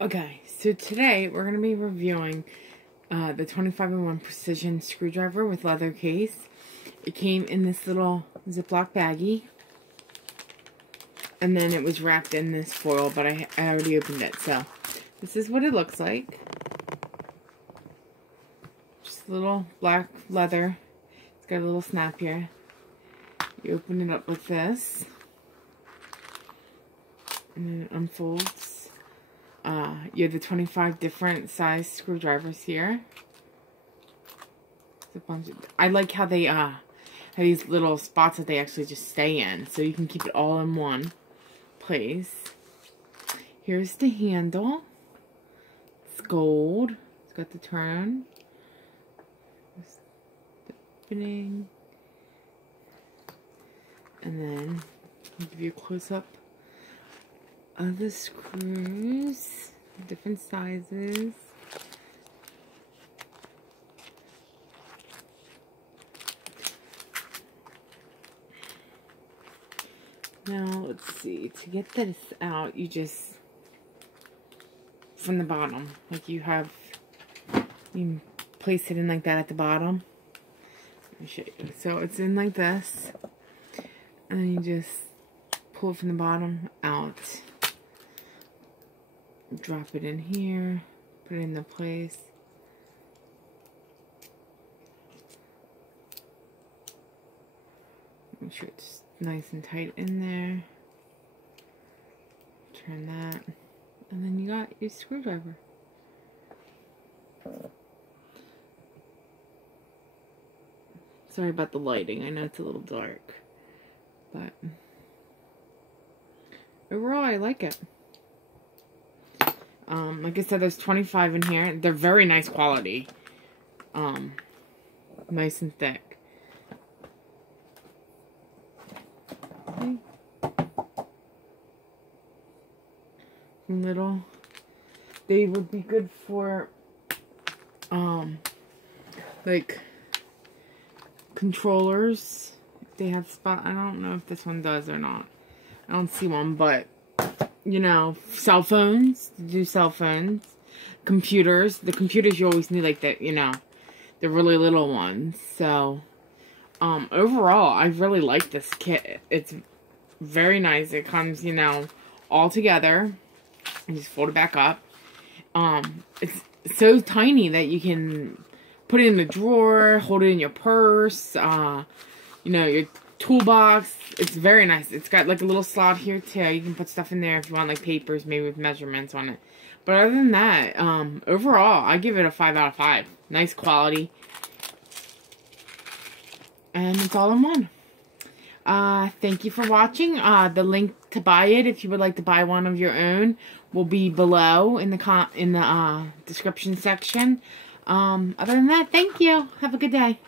Okay, so today we're going to be reviewing the 25-in-1 precision screwdriver with leather case. It came in this little Ziploc baggie, and then it was wrapped in this foil, but I already opened it, so this is what it looks like. Just a little black leather. It's got a little snap here. You open it up like this, and then it unfolds. You have the 25 different size screwdrivers here. It's a bunch of, I like how they have these little spots that they actually just stay in, so you can keep it all in one place. Here's the handle. It's gold. It's got the turn. There's the opening. And then I'll give you a close-up of the screws, different sizes. Now, let's see, to get this out, you just, from the bottom, like you place it in like that at the bottom. Let me show you. So it's in like this, and then you just pull it from the bottom out. Drop it in here, put it into place. Make sure it's nice and tight in there. Turn that, and then you got your screwdriver. Sorry about the lighting, I know it's a little dark, but overall I like it. Like I said, there's 25 in here. They're very nice quality. Nice and thick. Okay. Little. They would be good for, like, controllers. If they have spot. I don't know if this one does or not. I don't see one, but you know, cell phones, to do cell phones, computers. The computers you always need, like, the, you know, the really little ones. So, overall, I really like this kit. It's very nice. It comes, you know, all together. You just fold it back up. It's so tiny that you can put it in the drawer, hold it in your purse, you know, your toolbox. It's very nice. It's got like a little slot here too. You can put stuff in there if you want, like papers, maybe with measurements on it. But other than that, overall, I give it a 5 out of 5. Nice quality. And it's all in one. Thank you for watching. The link to buy it, if you would like to buy one of your own, will be below in the description section. Other than that, thank you. Have a good day.